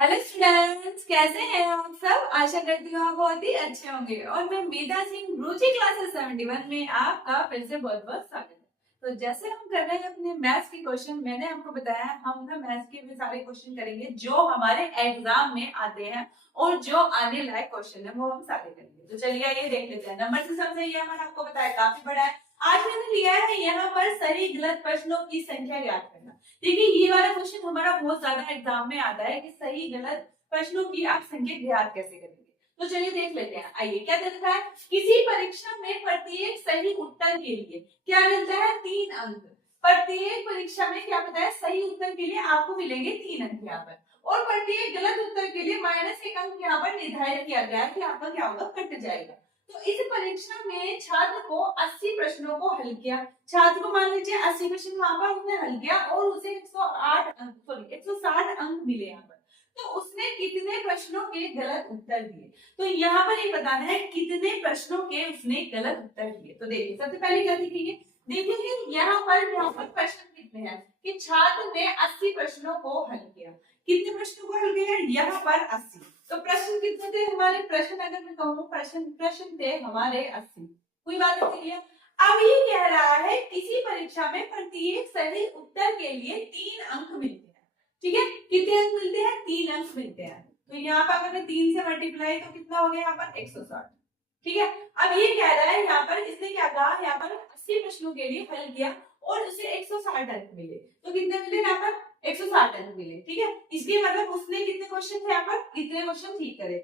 Hello students, कैसे हैं आप सब। आशा करती हूँ आप बहुत ही अच्छे होंगे और मैं मेधा सिंह रुचि क्लासेस 71 में आपका फिर से बहुत बहुत स्वागत है। तो जैसे हम कर रहे हैं अपने मैथ्स के क्वेश्चन, मैंने आपको बताया हम ना मैथ्स के भी सारे क्वेश्चन करेंगे जो हमारे एग्जाम में आते हैं और जो आने लायक क्वेश्चन है वो हम सारे करेंगे। तो चलिए ये देख लेते हैं। नंबर सिस्टम से ये मैंने आपको बताया काफी बड़ा है। आज मैंने लिया है यहाँ पर सही गलत प्रश्नों की संख्या ज्ञात करना। देखिए ये वाला क्वेश्चन हमारा बहुत ज्यादा एग्जाम में आता है कि सही गलत प्रश्नों की आप संख्या ज्ञात कैसे करेंगे। तो चलिए देख लेते हैं। आइए क्या देता है, किसी परीक्षा में प्रत्येक सही उत्तर के लिए क्या मिलता है, 3 अंक। प्रत्येक परीक्षा में क्या पता है, सही उत्तर के लिए आपको मिलेंगे 3 अंक यहाँ पर, और प्रत्येक गलत उत्तर के लिए -1 अंक यहाँ पर निर्धारित किया गया है कि आपका क्या होगा, कट जाएगा। तो इस परीक्षा में छात्र को 80 प्रश्नों को हल किया। छात्र को मान लीजिए 80 प्रश्न वहां पर उसने हल किया और उसे 160 अंक मिले यहाँ पर। तो उसने कितने प्रश्नों के गलत उत्तर दिए, तो यहाँ पर ये बताना है कितने प्रश्नों के उसने गलत उत्तर दिए। तो देखिए सबसे पहले क्या लिखेंगे, देखिए यहाँ पर प्रश्न कितने हैं कि छात्र ने 80 प्रश्नों को हल किया। कितने प्रश्नों को हल किया, यहाँ पर 80। तो प्रश्न कितने थे हमारे, प्रश्न अगर मैं कहूँ प्रश्न थे हमारे 80। कोई बात नहीं है। अब ये कह रहा है किसी परीक्षा में प्रत्येक सही उत्तर के लिए 3 अंक मिलते हैं। ठीक है, कितने अंक मिलते हैं, 3 अंक मिलते हैं। तो यहाँ पर अगर मैं 3 से मल्टीप्लाई तो कितना हो गया यहाँ पर 160। ठीक है, अब ये कह रहा है यहाँ पर इसने क्या कहा, यहाँ पर 80 प्रश्नों के लिए हल किया और उसे 160 अंक मिले। तो कितने मिले यहाँ पर, 160 अंक मिले। ठीक है, इसलिए मतलब उसने कितने क्वेश्चन थे यहाँ पर, कितने क्वेश्चन ठीक करे।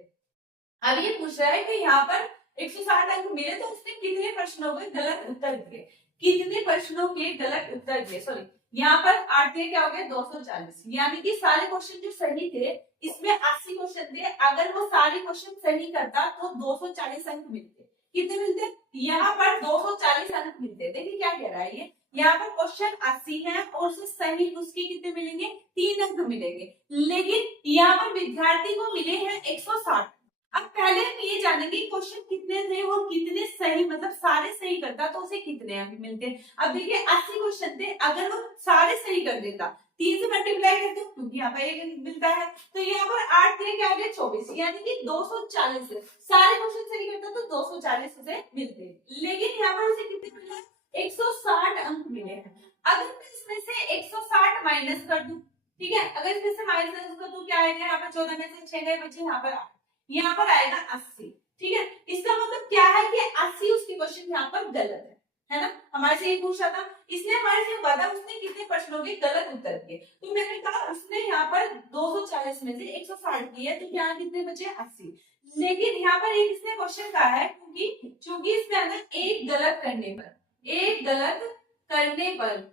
अब ये पूछ रहा है कि यहाँ पर 160 अंक मिले तो उसने कितने प्रश्नों के गलत उत्तर दिए, कितने प्रश्नों के गलत उत्तर दिए। सॉरी, यहाँ पर 8 क्या हो गया 240, यानी कि सारे क्वेश्चन जो सही थे, इसमें 80 क्वेश्चन थे, अगर वो सारे क्वेश्चन सही करता तो 240 अंक मिलते। कितने मिलते, यहाँ पर 240 अंक मिलते। देखिए क्या कह रहा है ये, यहाँ पर क्वेश्चन 80 है और उससे सही उसके कितने मिलेंगे, 3 अंक मिलेंगे, लेकिन यहाँ पर विद्यार्थी को मिले हैं 160। अब पहले हम ये जानेंगे क्वेश्चन कितने थे और कितने सही, मतलब सारे सही करता तो उसे कितने अंक मिलते। अब देखिए 80 क्वेश्चन थे, अगर वो सारे सही कर देता, 3 से मल्टीप्लाई करते हो क्योंकि यहाँ पर 1 मिलता है, तो यहाँ पर 8 थे क्या हो गया 24, यानी कि 240 सारे क्वेश्चन सही करता तो 240 उसे मिलते, लेकिन यहाँ पर उसे कितने मिले, 160 अंक मिले हैं। अगर मैं इसमें से 160 माइनस कर दूं, ठीक है, अगर इसमें से माइनस कर दूं क्या आएगा, यहाँ पर 14 में से 6 गए बचे, यहाँ पर यहाँ पर आएगा 80। ठीक है, इसका मतलब क्या है कि 80 उसके क्वेश्चन यहाँ पर गलत है ना। हमारे से ये पूछा था, इसने हमारे से बताया उसने कितने प्रश्नों के गलत उत्तर दिए, तो मैंने कहा उसने यहाँ पर 240 में से 160 दिए, तो क्या कितने बचे 80। लेकिन यहाँ पर एक इसने क्वेश्चन कहा है क्योंकि इसमें अगर एक गलत करने पर,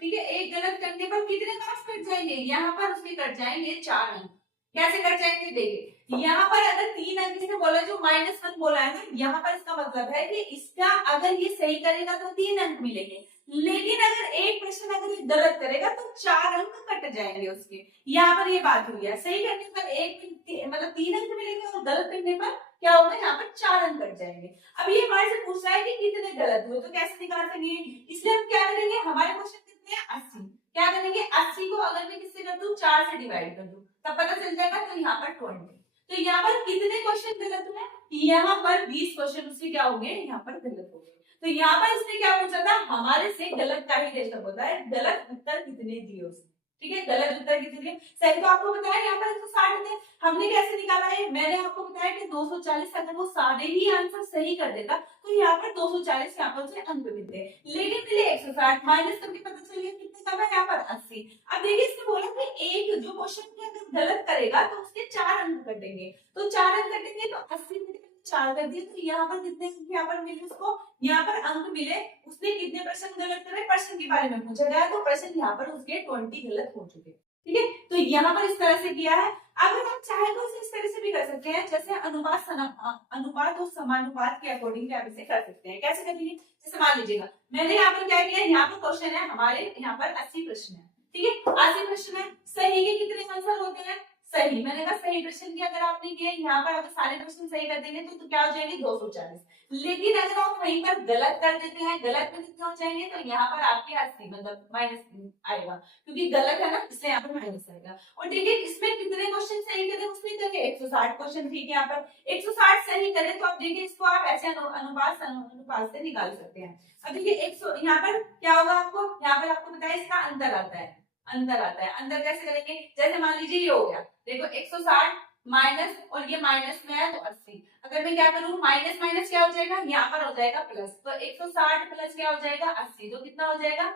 ठीक है, एक गलत करने पर कितने मार्क्स कट जाएंगे, यहाँ पर उसके कट जाएंगे 4 अंक। कैसे कट जाएंगे, देखिए यहाँ पर अगर 3 अंक इसने बोला, जो -1 बोला है ना, यहाँ पर इसका मतलब है कि इसका अगर ये सही करेगा तो 3 अंक मिलेंगे, लेकिन अगर एक प्रश्न अगर ये गलत करेगा तो 4 अंक कट जाएंगे उसके। यहाँ पर ये बात हुई है, सही करने पर मतलब 3 अंक मिलेंगे और गलत करने पर क्या होगा, यहाँ पर 4 अंक कट जाएंगे। अब ये हमारे से पूछ रहा है कि कितने गलत हुए, तो कैसे निकाल सकेंगे, इसलिए हम क्या करेंगे, हमारे क्वेश्चन कितने हैं 80, क्या करेंगे 80 को अगर मैं किससे कर दूं, 4 से डिवाइड कर दूं, तब पता चल जाएगा। तो यहाँ पर 20, तो यहाँ पर कितने क्वेश्चन गलत हुए, यहाँ पर 20 क्वेश्चन उसके क्या हो गए, यहाँ पर गलत हो गए। तो यहाँ पर इसने क्या पूछा था, हमारे से गलत का ही रेशो होता है, गलत उत्तर कितने दिए उसने। ठीक है, गलत उत्तर कितने दिए, सही तो आपको बताया यहाँ पर 160 थे, हमने कैसे निकाला है, मैंने आपको बताया कि 240 अगर वो सारे ही आंसर सही कर देता तो यहाँ पर 240 यहाँ पर उसे अंक मिलते, लेकिन मिले 160, माइनस करके पता चलिए कितने कम है, यहाँ पर 80। अब देखिए इसने बोला कि एक जो क्वेश्चन के अगर गलत करेगा तो उसके 4 अंक कटेंगे, तो 4 अंक कटेंगे तो 80 में 4 कर दिए, तो यहाँ पर कितने अंक यहाँ पर मिले उसको, यहाँ पर अंक मिले। उसने कितने प्रश्न गलत करे, प्रश्न के बारे में पूछा गया तो प्रश्न यहाँ पर उसके 20 गलत हो चुके। ठीक है, तो यहाँ पर इस तरह से किया है। अगर हम चाहे तो इस तरह से भी कर सकते हैं, जैसे अनुपात और समानुपात के अकॉर्डिंग भी आप इसे कर सकते हैं। कैसे करेंगे, जैसे मान लीजिएगा मैंने यहाँ पर क्या किया, यहाँ पर क्वेश्चन है हमारे, यहाँ पर 80 प्रश्न है, ठीक है, 80 प्रश्न है, सही के कितने आंसर होते हैं, सही, मैंने कहा सही क्वेश्चन की अगर आपने किया यहाँ पर अगर सारे क्वेश्चन सही कर देंगे तो क्या हो जाएंगे 240। लेकिन अगर आप वहीं पर गलत कर देते हैं, गलत में कितने हो जाएंगे तो यहाँ पर आपके 80 मतलब माइनस आएगा, क्योंकि गलत है ना इसलिए यहाँ पर माइनस आएगा। और देखिए इसमें कितने क्वेश्चन सही करे उसमें करिए 160 क्वेश्चन ठीक है, यहाँ पर 160 सही करे तो आप देखिए इसको आप ऐसे अनुपात से निकाल सकते हैं। अब देखिए 100 यहाँ पर क्या होगा आपको, यहाँ पर आपको बताया इसका अंतर आता है, अंतर आता है। अंतर कैसे करेंगे, जैसे मान लीजिए ये हो गया, देखो 160 माइनस और ये माइनस में है तो 80। अगर मैं क्या करूं माइनस माइनस क्या हो जाएगा, यहाँ पर हो जाएगा प्लस, तो 160 प्लस क्या हो जाएगा 80, तो कितना हो जाएगा,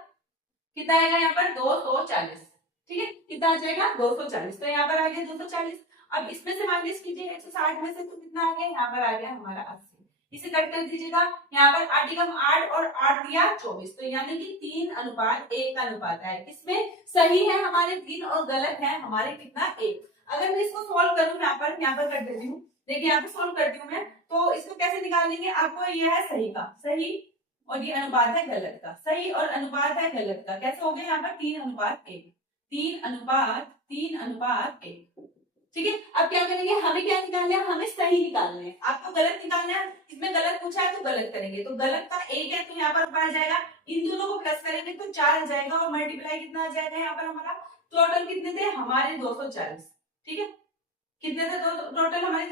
कितना आएगा यहाँ पर 240। ठीक है, कितना आ जाएगा 240, तो यहाँ पर आ गया 240। अब इसमें से माइनस कीजिए 160 में से तो कितना आ गया, यहाँ पर आ गया हमारा 80। इसे कट कर दीजिएगा, यहाँ पर 8 एकम 8 और 8 दिया 24, तो यानी कि 3:1 का अनुपात है। किसमें सही है हमारे 3 और गलत है हमारे कितना 1। अगर मैं इसको सॉल्व करूं यहाँ पर कर देती हूँ, देखिए यहाँ पर सॉल्व करती हूँ मैं, तो इसको कैसे निकालेंगे, आपको ये है सही का सही और ये अनुपात है गलत का, सही और अनुपात है गलत का, कैसे हो गया यहाँ पर 3:1, 3:1। ठीक है, अब क्या करेंगे, हमें क्या निकालना है, हमें सही निकालना है, आपको गलत निकालना है। इसमें गलत पूछा है तो गलत करेंगे, तो गलत का 1 है तो यहाँ पर आ जाएगा, इन दोनों को प्लस करेंगे तो 4 आ जाएगा और मल्टीप्लाई कितना आ जाएगा, यहाँ पर हमारा टोटल कितने थे हमारे 240। ठीक है, कितने थे टोटल हमारे,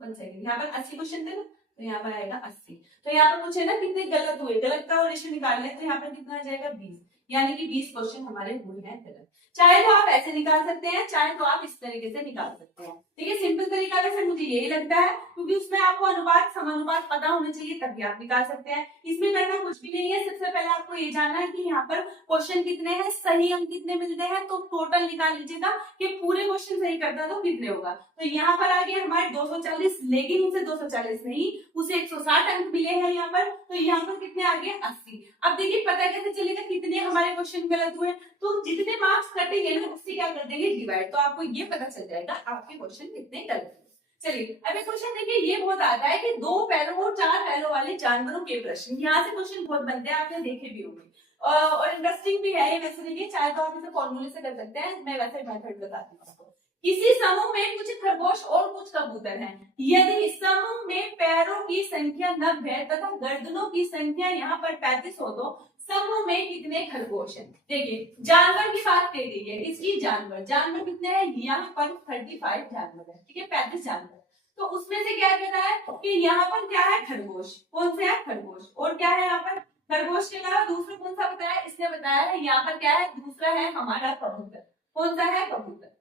1 सेकंड, यहाँ पर 80 क्वेश्चन थे ना, तो यहाँ पर आएगा 80। तो यहाँ पर पूछे ना कितने गलत हुए, गलत का रेशियो निकालना है तो यहाँ पर कितना आ जाएगा 20, यानी कि 20 क्वेश्चन हमारे हुए हैं गलत। चाहे तो आप ऐसे निकाल सकते हैं, चाहे तो आप इस तरीके से निकाल सकते हैं। ठीक है, सिंपल तरीका वैसे मुझे यही लगता है, क्योंकि उसमें आपको अनुपात समानुपात पता होना चाहिए तभी आप निकाल सकते हैं। इसमें करना कुछ भी नहीं है, सबसे पहले आपको ये जानना है कि यहाँ पर क्वेश्चन कितने हैं, सही अंक कितने मिलते हैं, तो टोटल निकाल लीजिएगा कि पूरे क्वेश्चन सही करता तो कितने होगा। तो यहाँ पर आ गया हमारे 240, लेकिन उसे 240 नहीं, उसे 160 अंक मिले हैं यहाँ पर, तो यहाँ पर कितने आ गए 80। अब देखिए पता कैसे चलेगा कितने हमारे क्वेश्चन गलत हुए, तो जितने मार्क्स कटेंगे ना उससे क्या कर देंगे डिवाइड, तो आपको ये पता चल जाएगा आपके क्वेश्चन कितने गलत। चलिए अब एक क्वेश्चन देखिए, ये बहुत आता है कि 2 पैरों और 4 पैरों वाले जानवरों के प्रश्न, यहाँ से क्वेश्चन बहुत बनते हैं, आपने देखे भी होंगे और इंटरेस्टिंग भी है ये। वैसे देखिए चाहे तो आप इसे फॉर्मूले से कर सकते हैं, मैं वैसे मेथड बताती हूँ आपको। किसी समूह में कुछ खरगोश और कुछ कबूतर हैं, यदि समूह में पैरों की संख्या 90 तथा गर्दनों की संख्या यहाँ पर 35 हो तो समूह में कितने खरगोश हैं। देखिए जानवर की बात कही गई है, इसकी जानवर कितने हैं, यहाँ पर 35 जानवर है, ठीक है 35 जानवर। तो उसमें से क्या कहना है कि यहाँ पर क्या है खरगोश, कौन से है खरगोश, और क्या है यहाँ पर खरगोश के अलावा दूसरा कौन सा बताया, इसने बताया है यहाँ पर क्या है, दूसरा है हमारा कबूतर। कौन सा है कबूतर,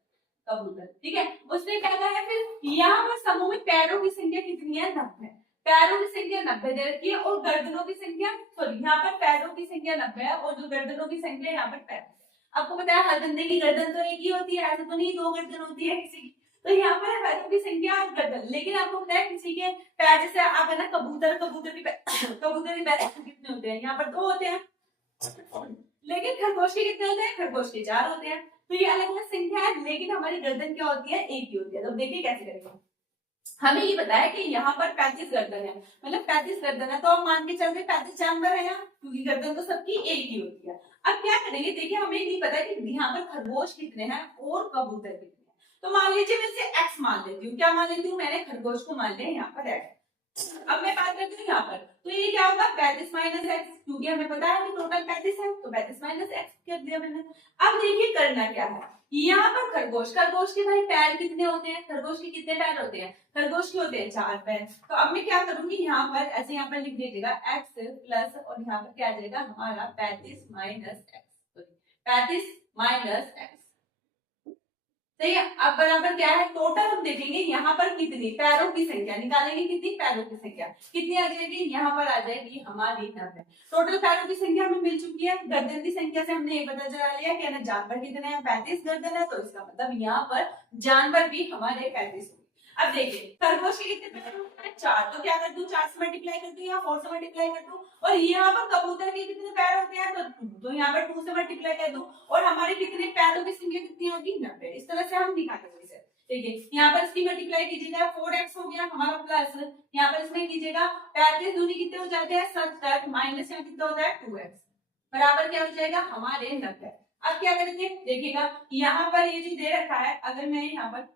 कबूतर। ठीक है, उसने क्या कहा है फिर यहाँ पर समूह में पैरों की संख्या कितनी है 90, पैरों की संख्या 90 दे रखी है और गर्दनों की संख्या, सॉरी यहाँ पर पैरों की संख्या 90 है और जो गर्दनों की संख्या यहाँ पर 35। आपको पता है हर बंदे की गर्दन तो एक ही होती है, ऐसा तो नहीं 2 गर्दन होती है किसी की, तो यहाँ पर है पैरों की संख्या और गर्दन। लेकिन आपको पता है किसी के पैर, जैसे आप है ना कबूतर की पैर कितने होते हैं, यहाँ पर 2 होते हैं, लेकिन खरगोश के कितने होते हैं, खरगोश के 4 होते हैं। तो ये अलग अलग संख्या है, लेकिन हमारी गर्दन क्या होती है, एक ही होती है। तो देखिए कैसे करेंगे, हमें ये बताया कि यहाँ पर 35 गर्दन है, मतलब 35 गर्दन है, तो हम मान के चलते 35 जानवर है यहाँ, क्योंकि गर्दन तो सबकी एक ही होती है। अब क्या करेंगे, देखिए हमें नहीं पता कि यहाँ पर खरगोश कितने हैं और कबूतर कितने हैं, तो मान लीजिए मैं इसे x मान लेती हूँ। क्या मान लेती हूँ, मैंने खरगोश को मान लिया यहाँ पर x। अब मैं बात करती हूँ यहाँ पर, तो ये क्या होगा 35 माइनस एक्स, क्योंकि हमें पता है कि टोटल 35 है, तो 35 माइनस एक्स कर दिया मैंने। अब देखिए करना क्या है, यहाँ पर खरगोश के भाई पैर कितने होते हैं, खरगोश के कितने पैर होते हैं, खरगोश के होते हैं 4 पैर। तो अब मैं क्या करूंगी, यहाँ पर ऐसे यहाँ पर लिख दीजिएगा x प्लस और यहाँ पर क्या आ जाएगा हमारा 35 माइनस एक्स, 35 माइनस एक्स। सही है, अब बराबर क्या है, टोटल हम देखेंगे यहाँ पर कितनी पैरों की संख्या निकालेंगे, कितनी पैरों की संख्या कितनी आ जाएगी, यहाँ पर आ जाएगी हमारी 90। टोटल पैरों की संख्या हमें मिल चुकी है, गर्दन की संख्या से हमने ये पता चला लिया कि ना जानवर कितने हैं, 35 गर्दन है, तो इसका मतलब यहाँ पर जानवर भी हमारे 35। अब देखिए खरगोश के कितने पैर होते हैं 4, तो क्या कर दूं 4 से मल्टीप्लाई कर दूं या 4 से मल्टीप्लाई कर दूं, और यहाँ पर कबूतर के कितने पैर होते हैं तो 2, तो यहाँ पर 2 से मल्टीप्लाई कर दूं, और हमारे कितने पैरों की संख्या कितनी होगी 90। इस तरह से हम निकालेंगे इसे। देखिए यहाँ पर इसकी मल्टीप्लाई कीजिएगा, 4x हो गया हमारा प्लस, यहाँ पर इसमें कीजिएगा 35 दूनी कितने हो जाते हैं 70 माइनस यहाँ कितना होता है 2x, बराबर क्या हो जाएगा हमारे 90। अब क्या करेंगे, देखिएगा यहाँ पर ये जो दे रखा है, अगर मैं यहाँ पर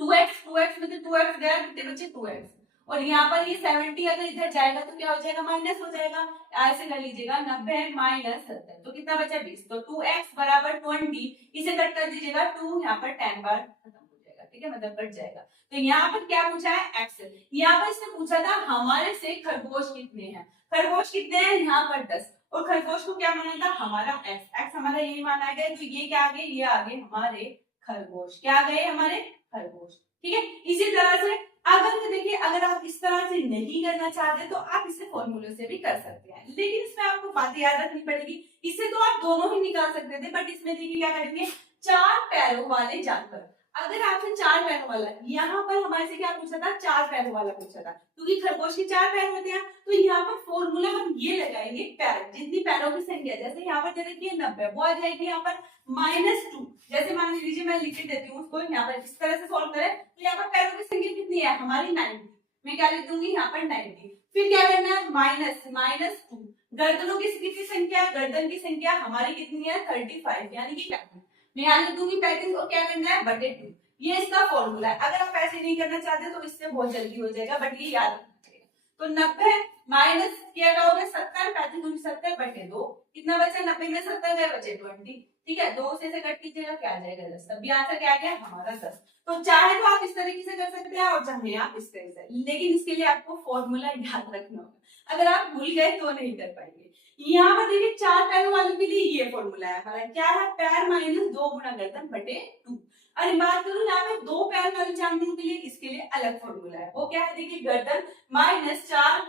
2x मतलब 2x गया, कितने बचे 2x, और यहाँ पर ये 70 अगर इधर जाएगा तो क्या हो जाएगा, माइनस हो जाएगा। ऐसे कर लीजिएगा 90 माइनस 70, तो कितना बचा 20, तो 2x बराबर 20, इसे कट कर दीजिएगा 2, यहाँ पर 10 बार खत्म हो जाएगा, ठीक है, मतलब कट जाएगा। तो यहाँ पर क्या पूछा है, x, यहाँ पर इसने पूछा था हमारे से खरगोश कितने हैं, खरगोश कितने हैं यहाँ पर 10, और खरगोश को क्या माना था, हमारा x हमारा यही माना गया, तो ये क्या आ गए, ये आ गए हमारे खरगोश, क्या आ गए हमारे खरगोश, ठीक है। इसी तरह से अगर देखिए, अगर आप इस तरह से नहीं करना चाहते तो आप इसे फॉर्मूले से भी कर सकते हैं, लेकिन इसमें आपको बातें याद रखनी पड़ेगी। इससे तो आप दोनों ही निकाल सकते थे, बट इसमें देखिए क्या करेंगे, 4 पैरों वाले जानवर। अगर आपसे 4 पैरों वाला, यहाँ पर हमारे से क्या पूछा था, 4 पैरों वाला पूछा था, क्योंकि खरगोश के 4 पैर होते हैं, तो यहाँ पर फॉर्मूला हम ये लगाएंगे, पैर, जितनी पैरों की संख्या, जैसे यहाँ पर दे रखी है 90, वो आ जाएगी यहाँ पर -2, जैसे मान लीजिए मैं लिख देती हूँ उसको, यहाँ पर इस तरह से सॉल्व करें, तो यहाँ पर पैरों की संख्या कितनी है हमारी 90, मैं क्या लिख दूंगी यहाँ पर 90, फिर क्या करना है -2, गर्दनों की कितनी संख्या, गर्दन की संख्या हमारी कितनी है 35, यानी कि क्या, मैं यहाँ लिख दूंगी 35, और क्या करना है बटे 2, ये इसका फॉर्मूला है। अगर आप ऐसे नहीं करना चाहते तो इससे बहुत जल्दी हो जाएगा, बट ये याद रखना पड़ेगा। तो 90 माइनस क्या होगा 70, 35 70 बटे 2, कितना बचा, 90 में 70 गए, बचे 20, ठीक है, 2 से कट कीजिएगा, क्या आ जाएगा 10, तब भी आंसर क्या आ गया हमारा 10। तो चाहे तो आप इस तरीके से कर सकते हैं और चाहे आप इस तरीके से, लेकिन इसके लिए आपको फॉर्मूला याद रखना होगा, अगर आप भूल गए तो नहीं कर पाएंगे। यहाँ पर देखिए 4 पैरों वालों के लिए ये फॉर्मूला है हमारा, क्या है, पैर माइनस 2 गुना गर्दन बटे 2। अरे बात करूं यहाँ पे 2 पैर वाले जानवरों के लिए, इसके लिए अलग फॉर्मूला है, वो क्या है, देखिए गर्दन -4,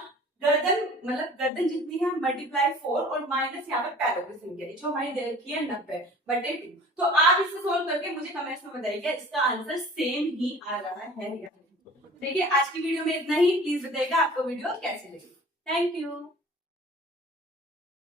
गर्दन मतलब गर्दन जितनी है मल्टीप्लाई 4, और माइनस यहाँ पर पैरों की संख्या जो हमारी दे रखी है 90 बटे 2। तो आप इसे सोल्व करके मुझे कमेंट्स में बताइएगा इसका आंसर सेम ही आ रहा है या नहीं। देखिए आज की वीडियो में इतना ही, प्लीज बताइएगा आपको वीडियो कैसी लगी। Thank you.